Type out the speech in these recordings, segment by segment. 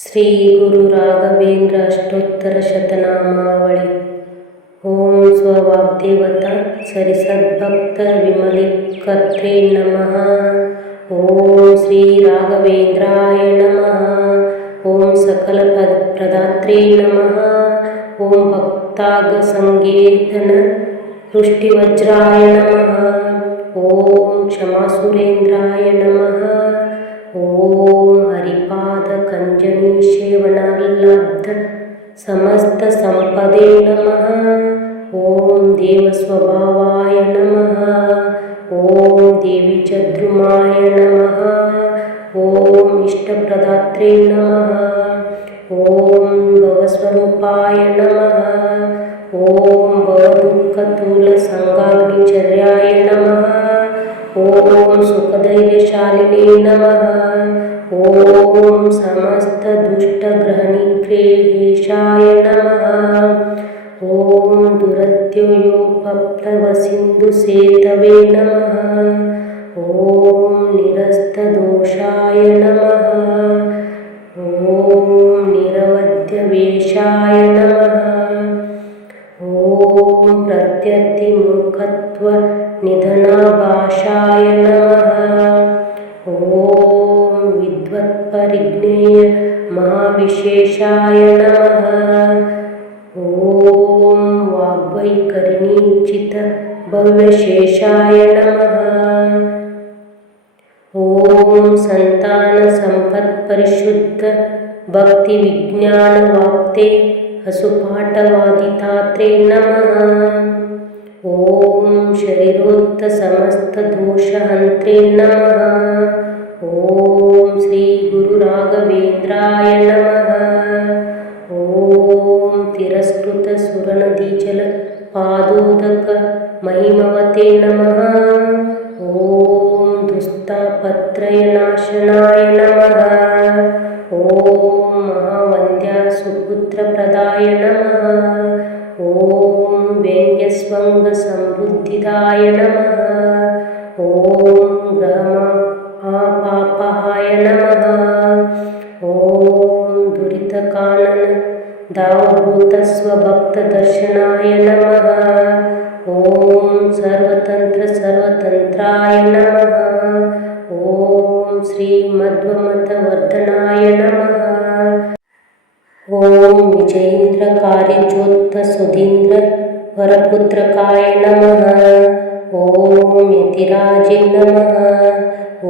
ಶ್ರೀ ಗುರು ರಾಘವೇಂದ್ರ ಅಷ್ಟೋತ್ತರ ಶತನಾಮಾವಳಿ. ಓಂ ಸ್ವವಾಗ್ದೇವತಾ ಸರಿಸದ್ಭಕ್ತ ವಿಮಲಿಕರ್ತ್ರೇ ನಮಃ. ಓಂ ಶ್ರೀ ರಾಘವೇಂದ್ರಾಯ ನಮಃ. ಓಂ ಸಕಲ ಪ್ರದಾತ್ರೇ ನಮಃ. ಓಂ ಭಕ್ತಾಗ ಸಂಕೀರ್ತನ ವೃಷ್ಟಿವಜ್ರಾಯ ನಮಃ. ಓಂ ಕ್ಷಮಾಸುರೇಂದ್ರಾಯ ನಮಃ. ಓಂ ಹರಿಪಾದ ಕಂಜನಿ ಸೇವನಾಲಬ್ಧ ಸಮಸ್ತ ಸಂಪದೇ ನಮಃ. ಓಂ ದೇವಸ್ವಭಾವಾಯ ನಮಃ. ಓಂ ದೇವಿ ಚದ್ರುಮಾಯ ನಮಃ. ಓಂ ಇಷ್ಟಪ್ರದಾತ್ರೇ ನಮಃ. ಓಂ ಭವಸ್ವರೂಪಾಯ ನಮಃ. ಓಂ ಭವದುಃಖತೂಲ ಸಂಗಾಗ್ನಿಚರ್ಯಾಯ ನಮಃ. ಓಂ ಸುಖಧೈರ್ಯಶಾಲಿನೇ ನಮಃ. ಓಂ ಸಮಸ್ತ ದುಷ್ಟಗ್ರಹನಿಗ್ರಹೇಶಾಯ ನಮಃ. ಓಂ ದುರತ್ಯಯೋಪಪ್ಲವಸಿಂಧು ಸೇತವೇ ನಮಃ. ಓಂ ನಿರಸ್ತದೋಷಾಯ ನಮಃ. ಓಂ ನಿರವದ್ಯವೇಷಾಯ ನಮಃ. ಓಂ ಪ್ರತ್ಯರ್ಥಿಮೂಖತ್ವ ನಿಧನಾಭಾಷಾಯ ನಮಃ. ಓಂ ವಿದ್ವತ್ಪರಿಜ್ಞೇಯ ಮಹಾವಿಶೇಷಾಯ ನಮಃ. ಓಂ ವಾಗ್ವೈಖರಿಣೀಚಿತ ಭವ್ಯಶೇಷಾಯ ನಮಃ. ಓಂ ಸಂತಾನ ಸಂಪತ್ಪರಿಶುದ್ಧ ಭಕ್ತಿ ವಿಜ್ಞಾನ ವಾಕ್ತೆ ಹಸುಪಾಠವಾದಿತಾತ್ರೇ ನಮಃ. ಓಂ ಶರೀರೋಕ್ತ ಸಮಸ್ತ ದೋಷಹಂತ್ರೇ ನಮಃ. ಓಂ ಶ್ರೀ ಗುರು ರಾಘವೇಂದ್ರಾಯ ನಮಃ. ಓಂ ತಿರಸ್ಕೃತ ಸುರನದೀಜಲ ಪಾದೋದಕ ಮಹಿಮವತೆ ನಮಃ. ಓಂ ದುಸ್ತಾಪತ್ರಯನಾಶನಾಯ ನಮಃ. ಓಂ ಮಹಾವಂದ್ಯ ಸುಪುತ್ರಪ್ರದಾಯ ನಮಃ. ಓಂ ವ್ಯಂಗ್ಯಸ್ವಂಗ ಸಮೃದ್ಧಿದಾಯ ನಮಃ. ಓಂ ಗ್ರಹಮಾಪಾಪಹಾಯ ನಮಃ. ಓಂ ದುರಿತಕಾನನ ದಾವಭೂತ ಸ್ವಭಕ್ತದರ್ಶನಾಯ ನಮಃ. ಓಂ ಸರ್ವತಂತ್ರ ಸರ್ವತಂತ್ರಾಯ ನಮಃ. ಓಂ ಶ್ರೀ ಮಧ್ವಮತವರ್ಧನಾಯ ನಮಃ. ಓಂ ವಿಜಯೇಂದ್ರ ಕಾರ್ಯಜ್ಯೋತ ಸುಧೀಂದ್ರ ವರಪುತ್ರಕಾಯ ನಮಃ. ಓಂ ಯತಿರಾಜೇ ನಮಃ.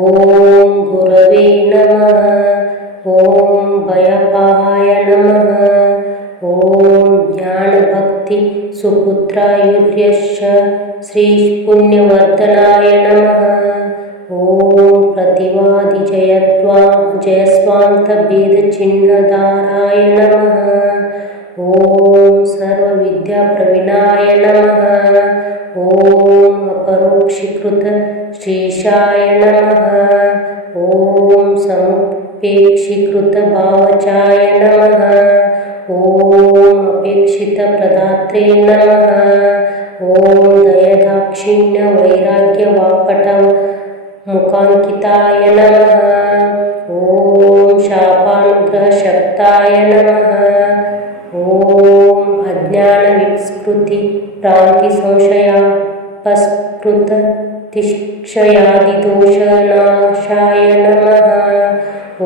ಓಂ ಗುರವೇ ನಮಃ. ಓಂ ಭಯಪಾಯ ನಮಃ. ಓಂ ಜ್ಞಾನಭಕ್ತಿ ಸುಪುತ್ರಾಯುರ್ಯಶ ಶ್ರೀ ಪುಣ್ಯವರ್ಧನಾಯ ನಮಃ. ಓಂ ಪ್ರತಿವಾದಿ ಜಯಸ್ವಾಂತ ಭೇದ ಚಿಹ್ನಧಾರಾಯ ನಮಃ. ಓಂ ಸರ್ವವಿದ್ಯಾಪ್ರವೀಣಾಯ ನಮಃ. ಓಂ ಅಪರೋಕ್ಷೀಕೃತ ಶ್ರೀಶಾಯ ನಮಃ. ಓಂ ಸಮುಪೇಕ್ಷೀಕೃತ ಭಾವಚಾಯ ನಮಃ. ಓಂ ಅಪೇಕ್ಷಿತ ಪ್ರದಾತ್ರೇ ನಮಃ. ಓಂ ದಯದಾಕ್ಷಿಣ್ಯ ವೈರಾಗ್ಯ ವಾಕ್ಪಟ ಮುಖಾಂಕಿತಾಯ ನಮಃ. ಓಂ ಶಾಪಾನುಗ್ರಹ ಶಕ್ತಾಯ ನಮಃ. ಓಂ ಅಜ್ಞಾನ ವಿಸ್ಮೃತಿ ಭ್ರಾಂತಿ ಸಂಶಯಾಪಸ್ಮೃತ ತಿಕ್ಷಯಾದಿ ದೋಷನಾಶಾಯ ನಮಃ.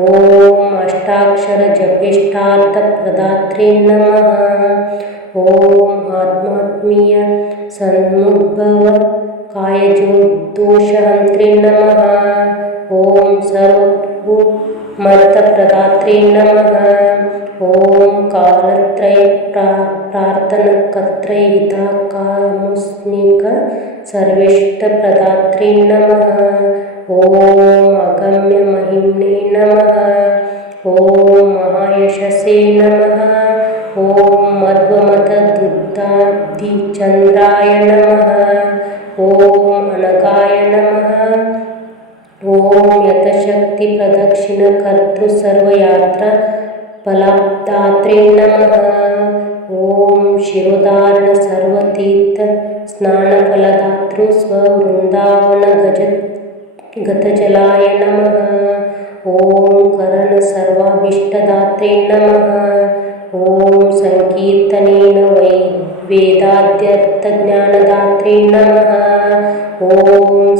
ಓಂ ಅಷ್ಟಾಕ್ಷರ ಜಪಿಷ್ಟಾರ್ಥ ಪ್ರದಾತ್ರೇ ನಮಃ. ಓಂ ಆತ್ಮಾತ್ಮೀಯ ಸನ್ಮುದ್ಭವ ಕಾಯಜೋದೋಷಹಂತ್ರೇ ನಮಃ. ಓಂ ಸರ್ವಮರ್ಥ ಪ್ರದಾತ್ರೇ ನಮಃ. ಓಂ ಕಾಲತ್ರಯ ಪ್ರಾರ್ಥನಕರ್ತ್ರೈ ಹಿತಕಾಮುಸ್ಮಿಕ ಸರ್ವೇಷ್ಟ ಪ್ರದಾತ್ರೇ ನಮಃ. ಓಂ ಅಗಮ್ಯ ಮಹಿಮ್ನೇ ನಮಃ. ಓಂ ಮಹಾಯಶಸ್ಸೇ ನಮಃ. ಓಂ ಮಧ್ವಮತ ದುಗ್ಧಾಬ್ಧಿ ಚಂದ್ರಾಯ ನಮಃ. ಓಂ ಅನಗಾಯ ನಮಃ. ಓಂ ಯತಶಕ್ತಿ ಪ್ರದಕ್ಷಿಣ ಕರ್ತೃ ಸರ್ವಯಾತ್ರಾ ಫಲದಾತ್ರೇ ನಮಃ. ಓಂ ಶಿರೋಧಾರಣ ಸರ್ವತೀರ್ಥ ಸ್ನಾನ ಫಲದಾತೃ ಸ್ವವೃಂದಾವನ ಗತಜಲಾಯ ನಮಃ. ಓಂ ಕರಣ सर्वाभीष्टदात्रे नमः। ॐ संकीर्तनेन वेदाद्यर्थज्ञानदात्रे नमः। ॐ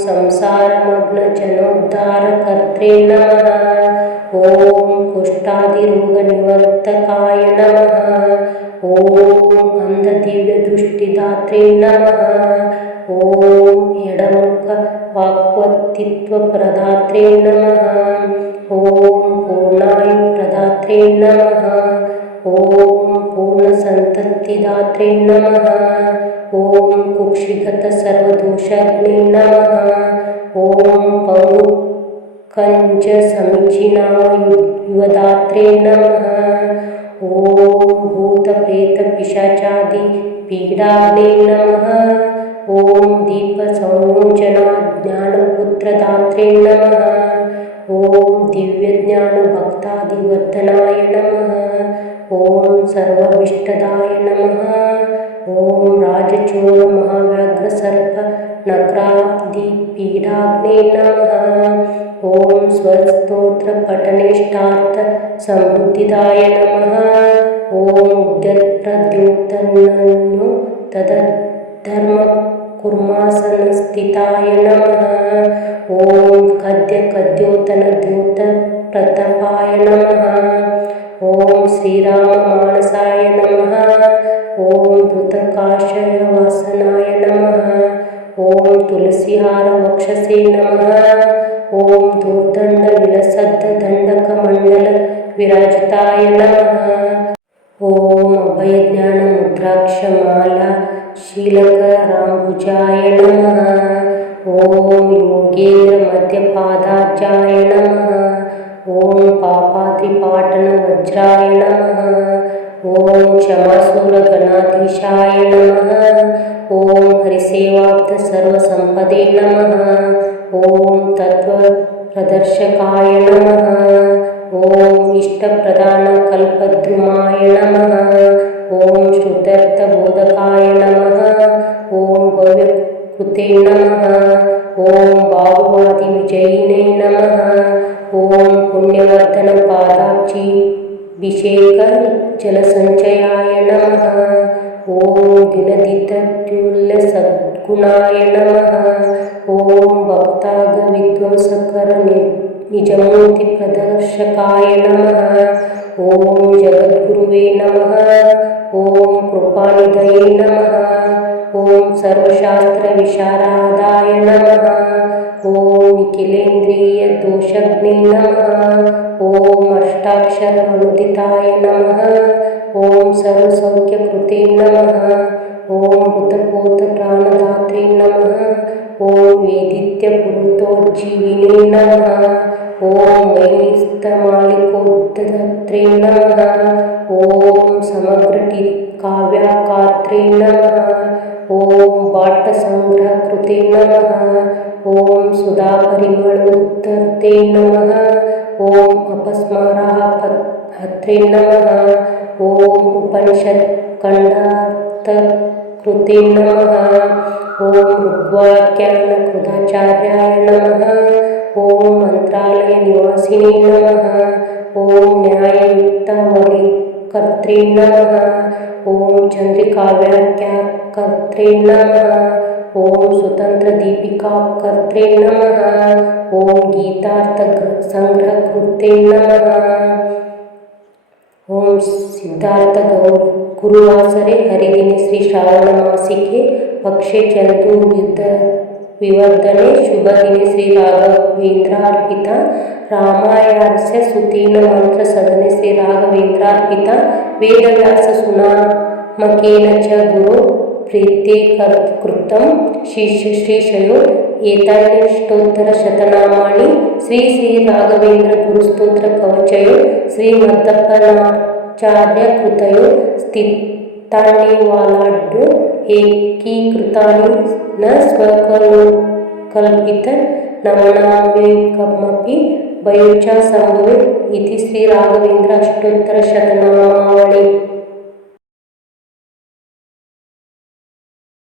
संसारमग्नजनोद्धारकर्त्रे नमः। ॐ कुष्ठादिरोगनिवर्तकाय नमः। ॐ अंधदिव्यदृष्टिदात्रे नमः। ॐ एडमुखवाक्पतित्वप्रदात्रे नमः। ॐ पूर्णायुप्रदात्रे नमः। ॐ पूर्णसन्ततिदात्रे नमः। ॐ कुक्षिगतसर्वदोषाग्ने नमः। ॐ पङ्कजसमीचीनायुवदात्रे नमः। ॐ भूतप्रेतपिशाचादिपीडाग्ने नमः। ॐ दीपसंयोजनाज्ञानपुत्रदात्रे नमः। ॐ दिव्यज्ञानभक्तादिवर्धनाय नमः। ॐ सर्वाभीष्टदाय नमः। ॐ राजचोरमहाव्याघ्रसर्पनक्रादिपीडाग्ने नमः। ॐ स्वस्तोत्रपठनेष्टार्थसंबुद्धिदाय नमः। ॐ उद्यत्प्रद्योतनन्यो तदधर्मकुर्मासनस्थिताय नमः। ॐ खद्यकद्योतनद्योतप्रतापाय नमः। ॐ श्रीराममानसाय नमः। ॐ धृतकाशयवासनाय नमः। ॐ तुलसीहारवक्षसे नमः। ॐ धूर्दण्डविलसद्दण्डकमण्डलविराजिताय नमः। ॐ अभयज्ञानमुद्राक्षमाला शीलकराम्बुजाय नमः। ॐ योगेन्द्रमध्यपादाब्जाय नमः। ॐ पापाद्रिपाटनवज्राय नमः। ॐ क्षमासुरगणाधीशाय नमः। ॐ हरिसेवाब्धसर्वसम्पदे नमः। ॐ तत्त्वप्रदर्शकाय नमः। ॐ इष्टप्रदानकल्पद्रुमाय नमः। ॐ श्रुत्यर्थबोधकाय नमः। ॐ भव्यकृते नमः। ॐ बाहुवादिविजयिने नमः। ॐ पुण्यवर्धनपादाब्जीभिषेकजलसञ्चयाय नमः। ॐ दिनदितत्युल्लसद्गुणाय नमः। ॐ भक्तागविध्वंसकरनिजमूर्तिप्रदर्शकाय नमः। ॐ जगद्गुरुवे नमः। ॐ कृपानिधये नमः। ॐ सर्वशास्त्रविशारदाय नमः। ॐ निखिलेन्द्रियदोषज्ञे नमः। ॐ अष्टाक्षरमनुदिताय नमः। ॐ सर्वसौख्यकृते नमः। ॐ भूतपोतप्राणदात्रे नमः। ॐ वेदित्यपुरुतोज्जीविने नमः। ॐ वैनिस्तमालिकोद्धत्रे नमः। ॐ समग्रकाव्याकात्रे नमः। ॐ भाट्टसंग्रहकृते नमः। ॐ सुधापरिमलोद्धते नमः। ॐ अपस्माराहत्रे नमः। ॐ उपनिषत्खण्डार्थकृते नमः। ॐ ऋग्वाक्यानकृताचार्याय नमः। ॐ मन्त्रालयनिवासिने नमः। ॐ न्याययुक्तवलिकर्त्रे नमः। ॐ चन्द्रिकाव्याख्याकर्त्रे नमः। ॐ स्वतन्त्रदीपिकाकर्त्रे नमः। ॐ गीतार्थसंग्रहकृते नमः। ॐ सिद्धार्थगुरुवासरे हरिदिने श्रीश्रावणमासिके पक्षे चतुर्विवर्धने शुभदिने श्रीराघवेन्द्रार्पिता रामायणस्य सुतेन मंत्रसदने श्रीराघवेन्द्रार्पिता वेदव्याससुनामकेन च गुरो प्रीत्यर्थकृतं श्रीशयो एतान्यष्टोत्तरशतनामानि श्रीराघवेन्द्रगुरुस्तोत्रकवचयो श्रीमदप्पनाचार्यकृतयो स्थितान्निवालाढ्यो एकीकृतानि न स्वकल्पितनमनामेकमपि भयोच्चासंभवे इति श्रीराघवेन्द्र अष्टोत्तरशतनामावळि।